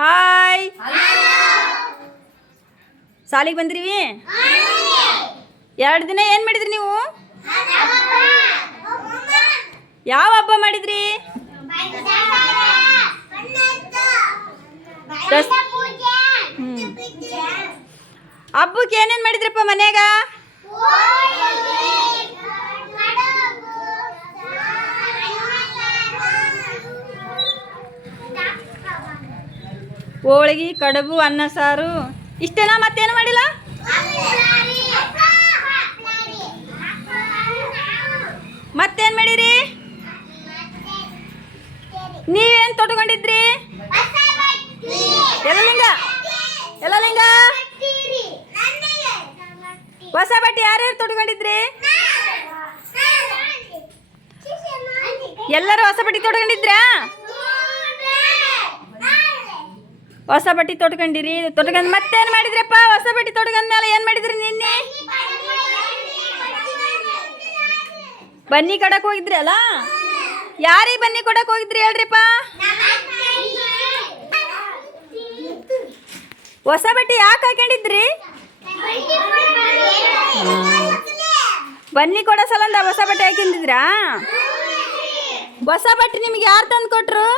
Hi ಸಾಲಿಗೆ ಬಂದ್ರಿವಿ 2 ದಿನ ಏನು ಮಾಡಿದ್ರಿ ನೀವು? ಯಾವ ಹಬ್ಬ ಮಾಡಿದ್ರಿ? ಹಬ್ಬಕ್ಕೆ ಏನೇನು ಮಾಡಿದ್ರಪ್ಪ ಮನ್ಯಾಗ? ಹೋಳಿಗೆ, ಕಡುಬು, ಅನ್ನ ಸಾರು ಇಷ್ಟೇನಾ? ಮತ್ತೇನು ಮಾಡಿಲ್ಲ? ಮತ್ತೇನು ಮಾಡಿರಿ? ನೀವೇನು ತೊಟ್ಕೊಂಡಿದ್ರಿ? ಎಲ್ಲ ಲಿಂಗ ಹೊಸ ಬಟ್ಟೆ ಯಾರ್ಯಾರು ತೊಟ್ಕೊಂಡಿದ್ರಿ? ಎಲ್ಲರೂ ಹೊಸ ಬಟ್ಟೆ ತೊಟ್ಕೊಂಡಿದ್ರಾ? ಹೊಸ ಬಟ್ಟೆ ತೊಟ್ಕೊಂಡಿರಿ. ತೊಟ್ಕೊಂಡು ಮತ್ತೇನು ಮಾಡಿದ್ರಪ್ಪ? ಹೊಸ ಬಟ್ಟೆ ತೊಟ್ಕೊಂಡ್ಮೇಲೆ ಏನು ಮಾಡಿದ್ರಿ? ನಿನ್ನೆ ಬನ್ನಿ ಕೊಡಕ್ಕೆ ಹೋಗಿದ್ರಿ ಅಲ್ಲ? ಯಾರಿಗೆ ಬನ್ನಿ ಕೊಡಕ್ಕೆ ಹೋಗಿದ್ರಿ ಹೇಳ್ರಿಪ್ಪ? ಹೊಸ ಬಟ್ಟೆ ಯಾಕೆ ಹಾಕೊಂಡಿದ್ರಿ? ಬನ್ನಿ ಕೊಡೋ ಸಲಂದ ಹೊಸ ಬಟ್ಟೆ ಹಾಕಿದ್ರಾ? ಹೊಸ ಬಟ್ಟೆ ನಿಮ್ಗೆ ಯಾರು ತಂದು ಕೊಟ್ರು?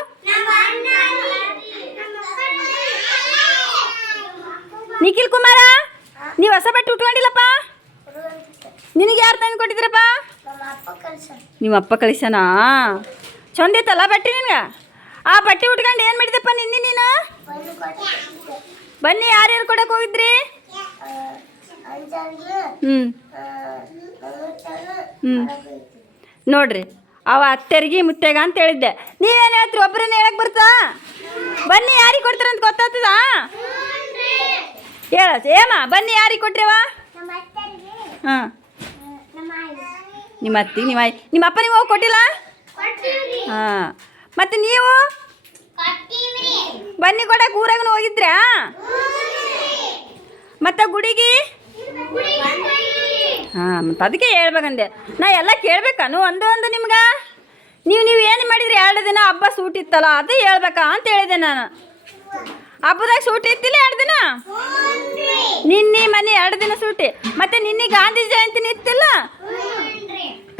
ನಿಖಿಲ್ ಕುಮಾರ, ನೀವು ಹೊಸ ಬಟ್ಟೆ ಉಟ್ಕೊಂಡಿಲ್ಲಪ್ಪ? ನಿನಗೆ ಯಾರು ತಂದು ಕೊಟ್ಟಿದ್ರಪ್ಪ? ನಿಮ್ಮ ಅಪ್ಪ ಕಳಿಸನಾ? ಚಂದ ಇತ್ತಲ್ಲ ಬಟ್ಟೆ ನಿನ್ಗೆ? ಆ ಬಟ್ಟೆ ಉಟ್ಕೊಂಡು ಏನು ಮಾಡಿದಪ್ಪ ನಿನ್ನೆ ನೀನು? ಬನ್ನಿ ಯಾರ್ಯಾರು ಕೊಡಕ್ಕೆ ಹೋಗಿದ್ರಿ? ನೋಡ್ರಿ, ಅವ ಅತ್ತೆರಿಗೆ ಮುತ್ತೆಗ ಅಂತ ಹೇಳಿದ್ದೆ. ನೀವೇನು ಹೇಳ್ತೀರಿ? ಒಬ್ಬರನ್ನ ಹೇಳಕ್ ಬರ್ತಾ? ಬನ್ನಿ ಯಾರಿಗೆ ಕೊಡ್ತಾರಂತ ಗೊತ್ತಾಗ್ತದ? ಹೇಳ ಏಮ, ಬನ್ನಿ ಯಾರಿಗೆ ಕೊಟ್ರೇವ? ಹಾಂ, ನಿಮ್ಮ ಅತ್ತಿಗೆ ನಿಮ್ಮ ಅಪ್ಪ ನೀವು ಹೋಗಿ ಕೊಟ್ಟಿಲ್ಲ? ಹಾಂ, ಮತ್ತೆ ನೀವು ಬನ್ನಿ ಕೊಡಕ್ಕೆ ಊರಾಗ ಹೋಗಿದ್ರಾ? ಮತ್ತೆ ಗುಡಿಗೆ? ಹಾಂ, ಮತ್ತು ಅದಕ್ಕೆ ಹೇಳ್ಬೇಕಂದೆ. ನಾ ಎಲ್ಲ ಕೇಳ್ಬೇಕಾನು ಒಂದು ನಿಮ್ಗೆ? ನೀವು ಏನು ಮಾಡಿದ್ರಿ? 2 ದಿನ ಹಬ್ಬ ಸೂಟ್ ಇತ್ತಲ್ಲ, ಅದು ಹೇಳ್ಬೇಕಾ ಅಂತ ಹೇಳಿದೆ ನಾನು. ಹಬ್ಬದಾಗ ಸೂಟಿ ಇತ್ತಿಲ್ಲ 2 ದಿನ? ನಿನ್ನೆ ಮನೆ 2 ದಿನ ಸೂಟಿ. ಮತ್ತೆ ನಿನ್ನೆ ಗಾಂಧಿ ಜಯಂತಿನ ಇತ್ತಿಲ್ಲ?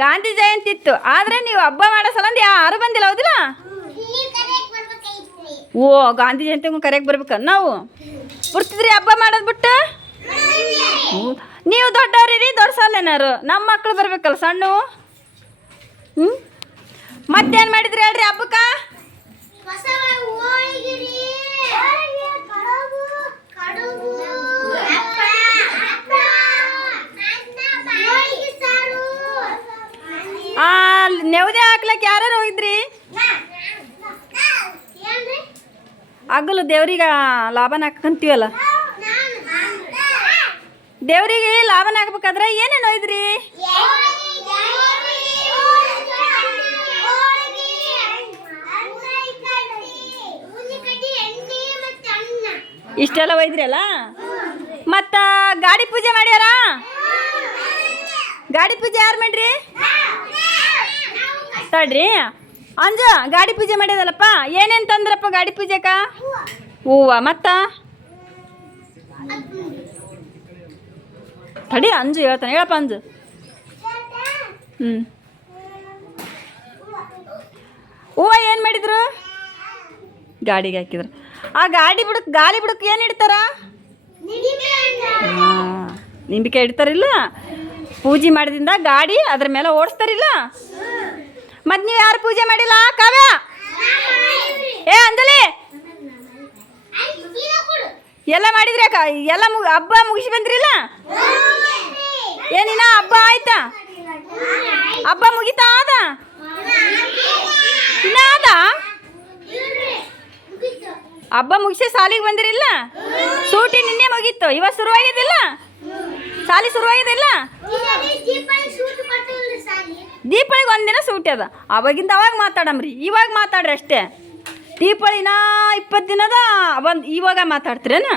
ಗಾಂಧಿ ಜಯಂತಿ ಇತ್ತು, ಆದರೆ ನೀವು ಹಬ್ಬ ಮಾಡೋ ಸಲಂದ ಯಾರು ಬಂದಿಲ್ಲ, ಹೌದಿಲ್ಲ? ಓ, ಗಾಂಧಿ ಜಯಂತಿಗೂ ಕರೆಯಕ್ಕೆ ಬರ್ಬೇಕ ನಾವು? ಬಿಡ್ತಿದ್ರಿ ಹಬ್ಬ ಮಾಡೋದು ಬಿಟ್ಟು? ನೀವು ದೊಡ್ಡವ್ರಿ, ದೊಡ್ಡ ಸಾಲೇನಾರು, ನಮ್ಮ ಮಕ್ಕಳು ಬರ್ಬೇಕಲ್ಲ ಸಣ್ಣ. ಮತ್ತೇನು ಮಾಡಿದ್ರಿ ಹೇಳ್ರಿ ಹಬ್ಬಕ್ಕೆ? ನೆವದೆ ಹಾಕ್ಲಕ್ಕೆ ಯಾರು ಹೋಗಿದ್ರಿ? ಹಗಲು ದೇವ್ರಿಗೆ ಲಾಭನ ಹಾಕಂತೀವಲ್ಲ, ದೇವ್ರಿಗೆ ಲಾಭನ ಹಾಕ್ಬೇಕಾದ್ರೆ ಏನೇನು ಒಯ್ದ್ರಿ? ಇಷ್ಟೆಲ್ಲ ಒಯ್ದ್ರಿ ಅಲ್ಲ? ಮತ್ತು ಗಾಡಿ ಪೂಜೆ ಮಾಡ್ಯಾರ? ಗಾಡಿ ಪೂಜೆ ಯಾರು ಮಾಡ್ರಿ? ತಡ್ರಿ, ಅಂಜು ಗಾಡಿ ಪೂಜೆ ಮಾಡ್ಯದಲ್ಲಪ್ಪ. ಏನೇನು ತಂದ್ರಪ್ಪ ಗಾಡಿ ಪೂಜೆಕ? ಹೂವ ಮತ್ತು ತಡಿ, ಅಂಜು ಹೇಳ್ತಾನೆ. ಹೇಳಪ್ಪ ಅಂಜು. ಹೂವ ಏನು ಮಾಡಿದ್ರು? ಗಾಡಿಗೆ ಹಾಕಿದ್ರು. ಆ ಗಾಡಿ ಬಿಡಕ್ಕೆ ಏನು ಇಡ್ತಾರ? ಹಾಂ, ನಿಂಬಿಕಾಯಿ ಇಡ್ತಾರಿಲ್ಲ? ಪೂಜೆ ಮಾಡಿದಿಂದ ಗಾಡಿ ಅದ್ರ ಮೇಲೆ ಓಡಿಸ್ತಾರಿಲ್ಲ? ಮತ್ತು ನೀವು ಯಾರು ಪೂಜೆ ಮಾಡಿಲ್ಲ? ಕಾವ್ಯ, ಏ ಅಂಜಲಿ, ಎಲ್ಲ ಮಾಡಿದ್ರಿ ಅಕ್ಕ? ಎಲ್ಲ ಹಬ್ಬ ಮುಗಿಸಿ ಬಂದ್ರಿಲ್ಲ? ಏನಿನ ಹಬ್ಬ ಆಯ್ತಾ? ಹಬ್ಬ ಮುಗಿತಾ? ಅದ ಇನ್ನ ಅದ? ಹಬ್ಬ ಮುಗಿಸಿ ಸಾಲಿಗೆ ಬಂದಿರಿಲ್ಲ? ಸೂಟಿ ನಿನ್ನೆ ಮುಗೀತು, ಇವತ್ತು ಶುರುವಾಗಿದ್ದಿಲ್ಲ? ಸಾಲಿ ಶುರುವಾಗಿದ್ದಿಲ್ಲ? ದೀಪಾವಳಿಗೆ 1 ದಿನ ಸೂಟಿ ಅದ. ಅವಾಗಿಂದ ಅವಾಗ ಮಾತಾಡಮ್ರಿ, ಇವಾಗ ಮಾತಾಡ್ರಿ ಅಷ್ಟೇ. ದೀಪಾವಳಿನ 20 ದಿನದ ಇವಾಗ ಮಾತಾಡ್ತೀರೇನ?